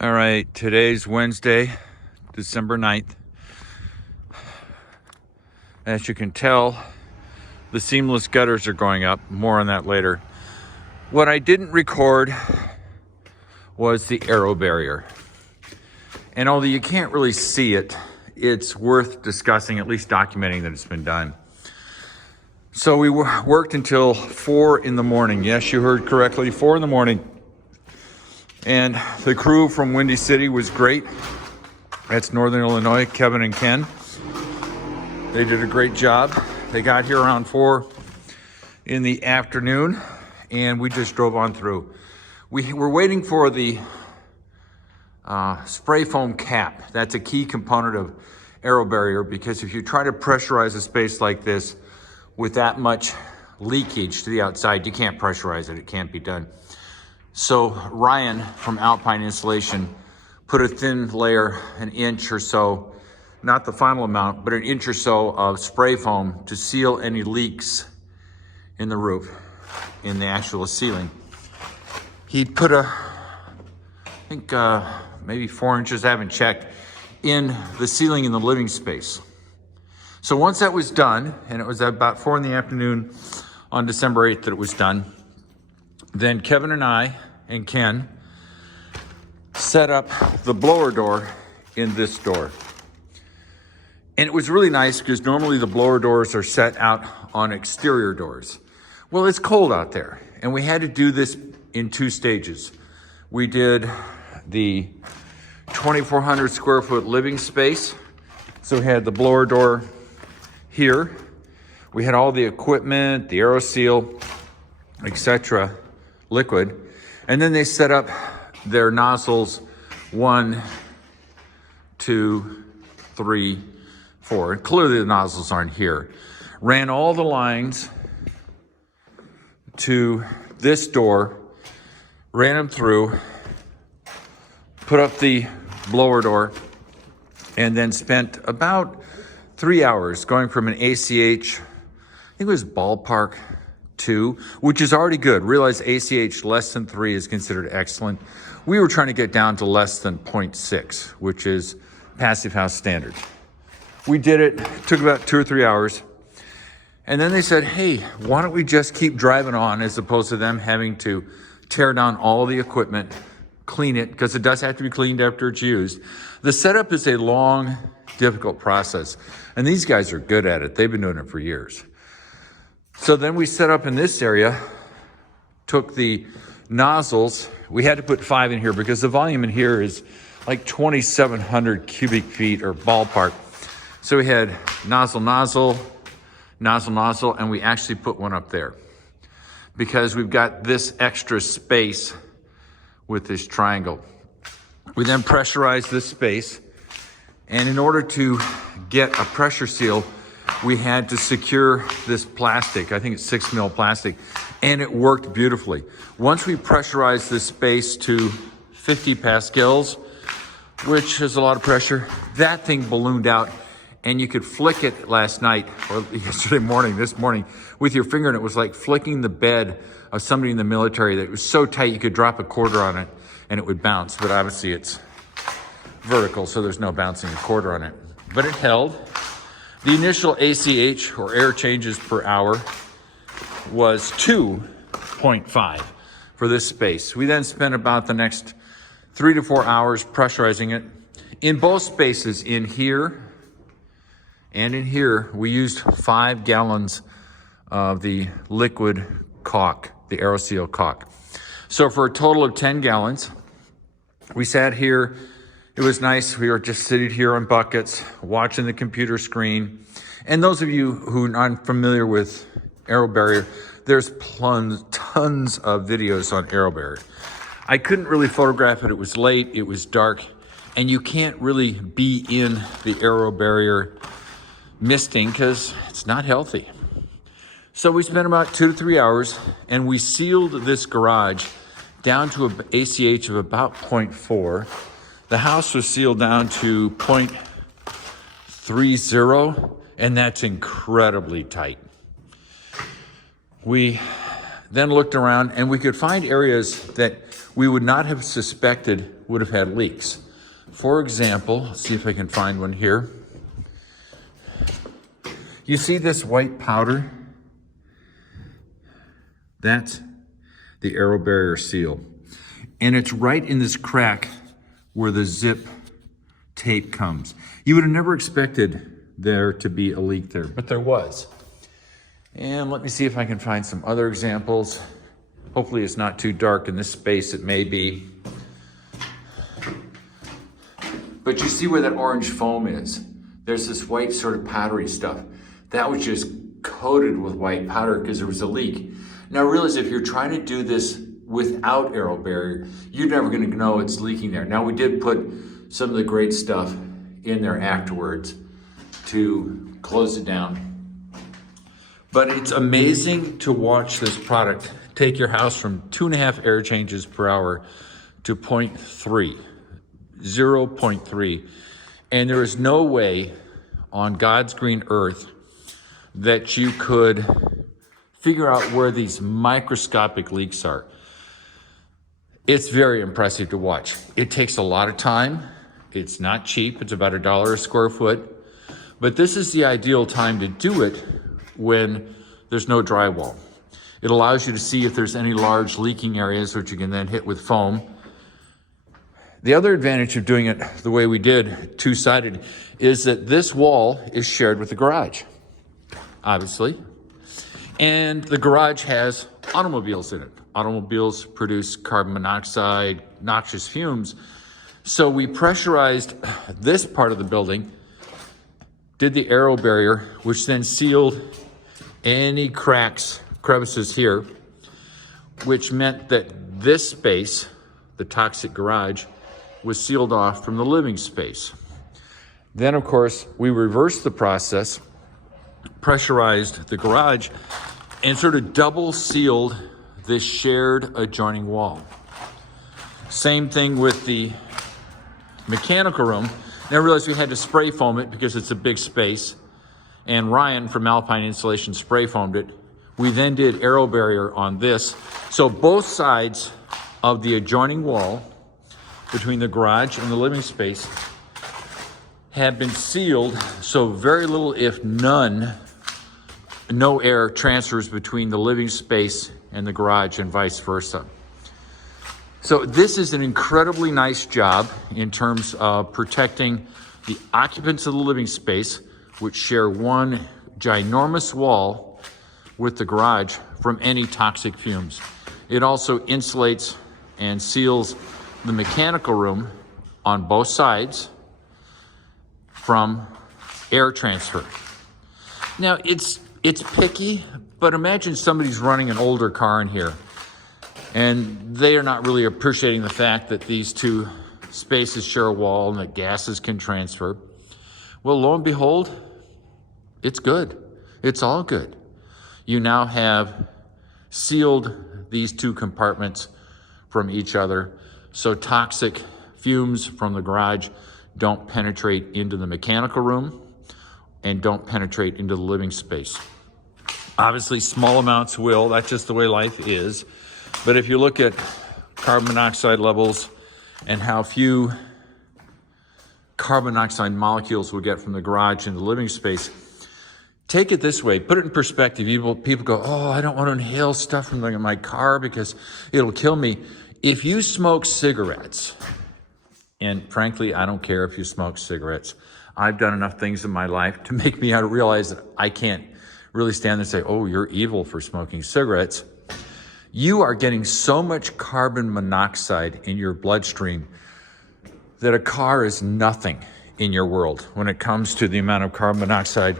All right, today's Wednesday, December 9th. As you can tell, the seamless gutters are going up. More on that later. What I didn't record was the Aerobarrier. And although you can't really see it, it's worth discussing, at least documenting that it's been done. So we worked until 4 in the morning. Yes, you heard correctly, 4 in the morning. And the crew from Windy City was great. That's Northern Illinois, Kevin and Ken. They did a great job. They got here around 4 in the afternoon, and we just drove on through. We were waiting for the spray foam cap. That's a key component of Aerobarrier, because if you try to pressurize a space like this with that much leakage to the outside, you can't pressurize it. It can't be done. So Ryan from Alpine Insulation put a thin layer, an inch or so, not the final amount, but an inch or so of spray foam to seal any leaks in the roof, in the actual ceiling. He put I think maybe 4 inches, I haven't checked, in the ceiling in the living space. So once that was done, and it was about 4 in the afternoon on December 8th that it was done, then Kevin and I and Ken set up the blower door in this door. And it was really nice because normally the blower doors are set out on exterior doors. Well, it's cold out there, and we had to do this in 2 stages. We did the 2,400 square foot living space. So we had the blower door here. We had all the equipment, the AeroSeal, etc., liquid. And then they set up their nozzles 1, 2, 3, 4. And clearly the nozzles aren't here. Ran all the lines to this door, ran them through, put up the blower door, and then spent about 3 hours going from an ACH, I think it was ballpark 2, which is already good. Realize ACH less than 3 is considered excellent. We were trying to get down to less than 0.6, which is Passive House standard. We did it, took about 2 or 3 hours. And then they said, hey, why don't we just keep driving on, as opposed to them having to tear down all the equipment, clean it, because it does have to be cleaned after it's used. The setup is a long, difficult process. And these guys are good at it. They've been doing it for years. So then we set up in this area, took the nozzles. We had to put 5 in here because the volume in here is like 2,700 cubic feet or ballpark. So we had nozzle, nozzle, nozzle, nozzle, and we actually put one up there because we've got this extra space with this triangle. We then pressurized this space, and in order to get a pressure seal, we had to secure this plastic. I think it's 6 mil plastic, and it worked beautifully. Once we pressurized this space to 50 pascals, which is a lot of pressure, that thing ballooned out, and you could flick it last night, or yesterday morning, this morning, with your finger, and it was like flicking the bed of somebody in the military that was so tight you could drop a quarter on it and it would bounce. But obviously it's vertical, so there's no bouncing a quarter on it. But it held. The initial ACH, or air changes per hour, was 2.5 for this space. We then spent about the next 3 to 4 hours pressurizing it. In both spaces, in here and in here, we used 5 gallons of the liquid caulk, the AeroSeal caulk. So for a total of 10 gallons, we sat here. It was nice. We were just sitting here on buckets, watching the computer screen. And those of you who aren't familiar with Aerobarrier, there's tons of videos on Aerobarrier. I couldn't really photograph it. It was late, it was dark, and you can't really be in the Aerobarrier misting because it's not healthy. So we spent about 2 to 3 hours, and we sealed this garage down to an ACH of about 0.4. The house was sealed down to 0.30, and that's incredibly tight. We then looked around, and we could find areas that we would not have suspected would have had leaks. For example, let's see if I can find one here. You see this white powder? That's the Aerobarrier seal. And it's right in this crack where the zip tape comes. You would have never expected there to be a leak there, but there was. And let me see if I can find some other examples. Hopefully it's not too dark in this space, it may be. But you see where that orange foam is? There's this white sort of powdery stuff. That was just coated with white powder because there was a leak. Now realize if you're trying to do this without Aerobarrier, you're never gonna know it's leaking there. Now we did put some of the great stuff in there afterwards to close it down. But it's amazing to watch this product take your house from 2.5 air changes per hour to 0.3, 0.3. And there is no way on God's green earth that you could figure out where these microscopic leaks are. It's very impressive to watch. It takes a lot of time. It's not cheap. It's about $1 a square foot. But this is the ideal time to do it when there's no drywall. It allows you to see if there's any large leaking areas, which you can then hit with foam. The other advantage of doing it the way we did, two-sided, is that this wall is shared with the garage, obviously. And the garage has automobiles in it. Automobiles produce carbon monoxide, noxious fumes. So we pressurized this part of the building, did the Aerobarrier, which then sealed any cracks, crevices here, which meant that this space, the toxic garage, was sealed off from the living space. Then, of course, we reversed the process, pressurized the garage, and sort of double sealed this shared adjoining wall. Same thing with the mechanical room. Now realize we had to spray foam it because it's a big space, and Ryan from Alpine Insulation spray foamed it. We then did Aerobarrier on this. So both sides of the adjoining wall between the garage and the living space have been sealed, so very little, if none, no air transfers between the living space and the garage and vice versa. So this is an incredibly nice job in terms of protecting the occupants of the living space, which share one ginormous wall with the garage, from any toxic fumes. It also insulates and seals the mechanical room on both sides from air transfer. Now it's picky, but imagine somebody's running an older car in here and they are not really appreciating the fact that these two spaces share a wall and that gases can transfer. Well, lo and behold, it's good. It's all good. You now have sealed these two compartments from each other, so toxic fumes from the garage don't penetrate into the mechanical room and don't penetrate into the living space. Obviously, small amounts will. That's just the way life is. But if you look at carbon monoxide levels and how few carbon monoxide molecules we'll get from the garage into the living space, take it this way, put it in perspective. People go, oh, I don't want to inhale stuff from my car because it'll kill me. If you smoke cigarettes, and frankly, I don't care if you smoke cigarettes. I've done enough things in my life to make me realize that I can't really stand there and say, oh, you're evil for smoking cigarettes. You are getting so much carbon monoxide in your bloodstream that a car is nothing in your world when it comes to the amount of carbon monoxide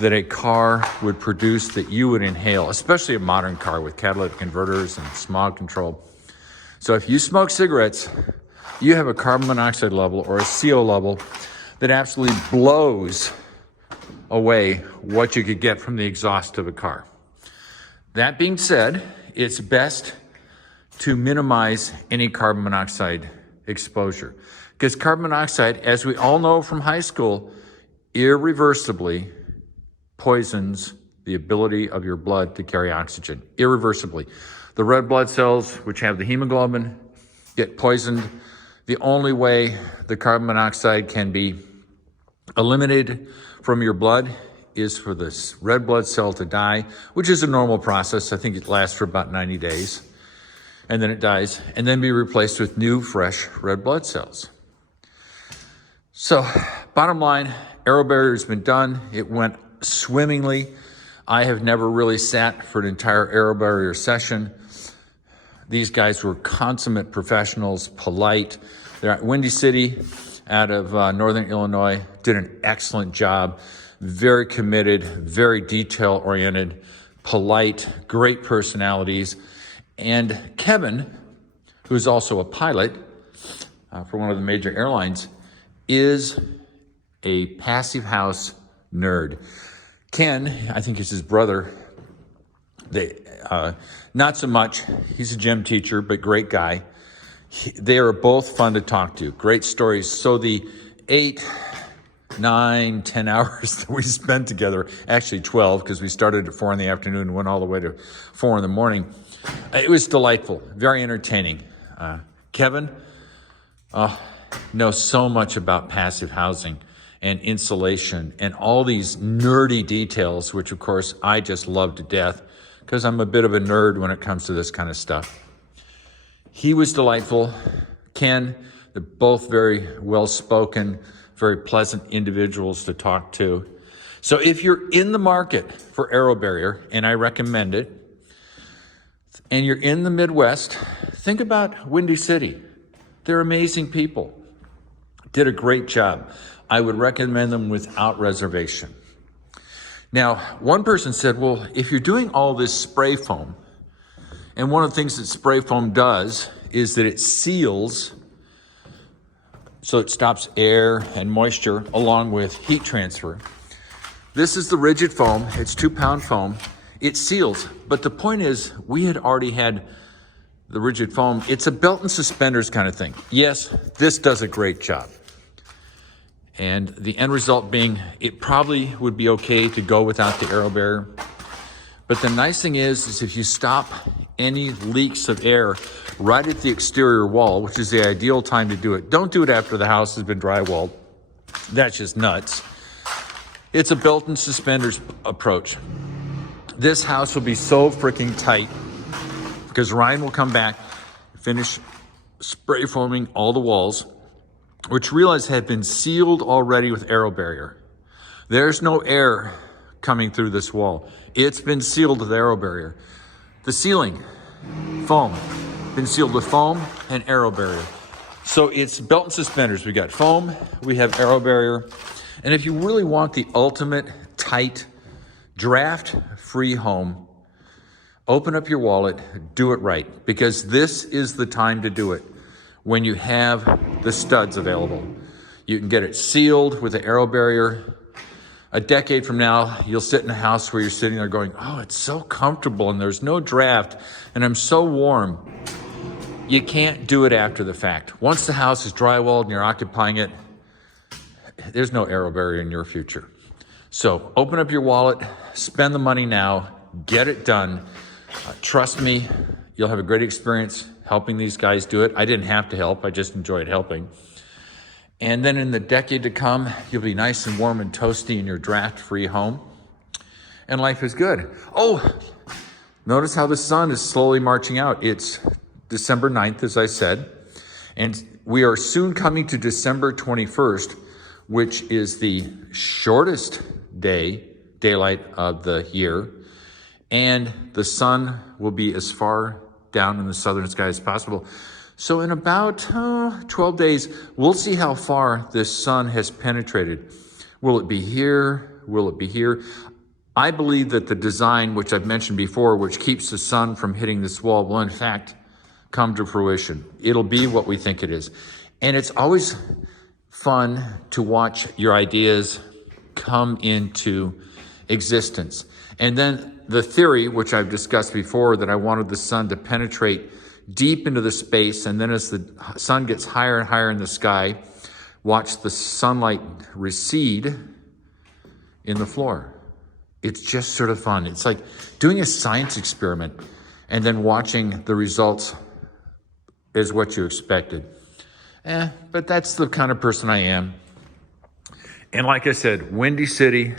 that a car would produce that you would inhale, especially a modern car with catalytic converters and smog control. So if you smoke cigarettes, you have a carbon monoxide level or a CO level that absolutely blows away what you could get from the exhaust of a car. That being said, it's best to minimize any carbon monoxide exposure, because carbon monoxide, as we all know from high school, irreversibly poisons the ability of your blood to carry oxygen, irreversibly. The red blood cells, which have the hemoglobin, get poisoned The only way the carbon monoxide can be eliminated from your blood is for this red blood cell to die, which is a normal process. I think it lasts for about 90 days. And then it dies, and then be replaced with new, fresh red blood cells. So, bottom line, Aerobarrier has been done. It went swimmingly. I have never really sat for an entire Aerobarrier session. These guys were consummate professionals, polite. They're at Windy City out of Northern Illinois, did an excellent job, very committed, very detail-oriented, polite, great personalities. And Kevin, who's also a pilot for one of the major airlines, is a passive house nerd. Ken, I think is his brother, not so much. He's a gym teacher, but great guy. They are both fun to talk to. Great stories. So the 8, 9, 10 hours that we spent together, actually 12, because we started at 4 in the afternoon and went all the way to 4 in the morning. It was delightful, very entertaining. Kevin knows so much about passive housing and insulation and all these nerdy details, which of course I just love to death because I'm a bit of a nerd when it comes to this kind of stuff. He was delightful. Ken, they're both very well-spoken, very pleasant individuals to talk to. So if you're in the market for Aerobarrier, and I recommend it, and you're in the Midwest, think about Windy City. They're amazing people. Did a great job. I would recommend them without reservation. Now, one person said, well, if you're doing all this spray foam, and one of the things that spray foam does is that it seals, so it stops air and moisture along with heat transfer. This is the rigid foam. It's 2-pound foam. It seals, but the point is, we had already had the rigid foam. It's a belt and suspenders kind of thing. Yes, this does a great job. And the end result being, it probably would be okay to go without the Aerobarrier. But the nice thing is if you stop any leaks of air right at the exterior wall, which is the ideal time to do it. Don't do it after the house has been drywalled. That's just nuts. It's a belt and suspenders approach. This house will be so freaking tight because Ryan will come back, finish spray foaming all the walls, which realize had been sealed already with Aerobarrier. There's no air coming through this wall. It's been sealed with Aerobarrier. The ceiling, foam, been sealed with foam and Aerobarrier. So it's belt and suspenders. We got foam, we have Aerobarrier. And if you really want the ultimate tight, draft-free home, open up your wallet, do it right, because this is the time to do it when you have the studs available. You can get it sealed with the Aerobarrier. A decade from now, you'll sit in a house where you're sitting there going, oh, it's so comfortable and there's no draft and I'm so warm. You can't do it after the fact. Once the house is drywalled and you're occupying it, there's no Aerobarrier in your future. So open up your wallet, spend the money now, get it done. Trust me, you'll have a great experience helping these guys do it. I didn't have to help, I just enjoyed helping. And then in the decade to come, you'll be nice and warm and toasty in your draft-free home. And life is good. Oh, notice how the sun is slowly marching out. It's December 9th, as I said. And we are soon coming to December 21st, which is the shortest daylight of the year. And the sun will be as far down in the southern sky as possible. So in about 12 days, we'll see how far this sun has penetrated. Will it be here? Will it be here? I believe that the design, which I've mentioned before, which keeps the sun from hitting this wall, will in fact come to fruition. It'll be what we think it is. And it's always fun to watch your ideas come into existence. And then the theory, which I've discussed before, that I wanted the sun to penetrate deep into the space, and then as the sun gets higher and higher in the sky, watch the sunlight recede in the floor. It's just sort of fun. It's like doing a science experiment and then watching the results is what you expected. But that's the kind of person I am. And like I said, Windy City,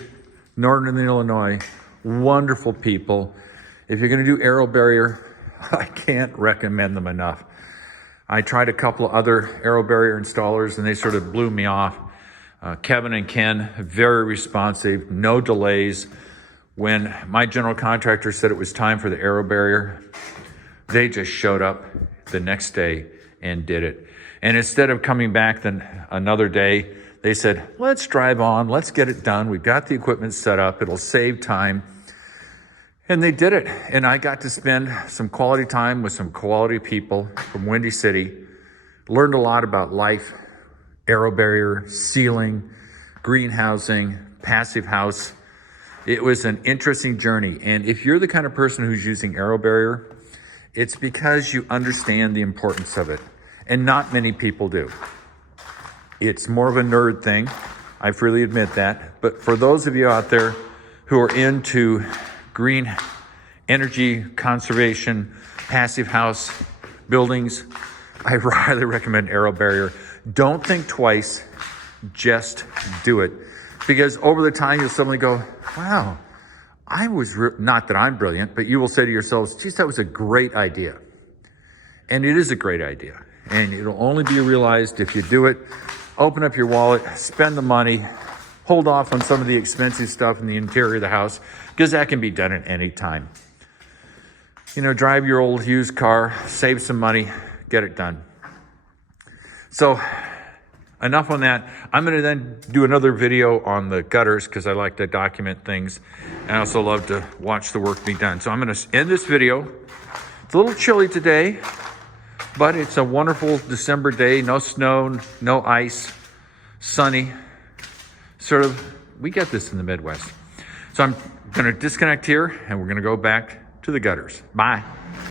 Northern Illinois, wonderful people. If you're going to do Aerobarrier, I can't recommend them enough. I tried a couple of other Aerobarrier installers and they sort of blew me off. Kevin and Ken, very responsive, no delays. When my general contractor said it was time for the Aerobarrier, they just showed up the next day and did it. And instead of coming back then another day, they said, let's drive on, let's get it done. We've got the equipment set up, it'll save time. And they did it. And I got to spend some quality time with some quality people from Windy City. Learned a lot about life, Aerobarrier, ceiling, greenhousing, passive house. It was an interesting journey. And if you're the kind of person who's using Aerobarrier, it's because you understand the importance of it. And not many people do. It's more of a nerd thing. I freely admit that. But for those of you out there who are into green energy conservation, passive house buildings, I highly recommend Aerobarrier. Don't think twice, just do it. Because over the time you'll suddenly go, wow, not that I'm brilliant, but you will say to yourselves, geez, that was a great idea. And it is a great idea. And it'll only be realized if you do it. Open up your wallet, spend the money, hold off on some of the expensive stuff in the interior of the house, because that can be done at any time. You know, drive your old used car, save some money, get it done. So enough on that. I'm going to then do another video on the gutters because I like to document things. And I also love to watch the work be done. So I'm going to end this video. It's a little chilly today, but it's a wonderful December day. No snow, no ice, sunny. Sort of, we get this in the Midwest. So I'm going to disconnect here and we're going to go back to the gutters. Bye.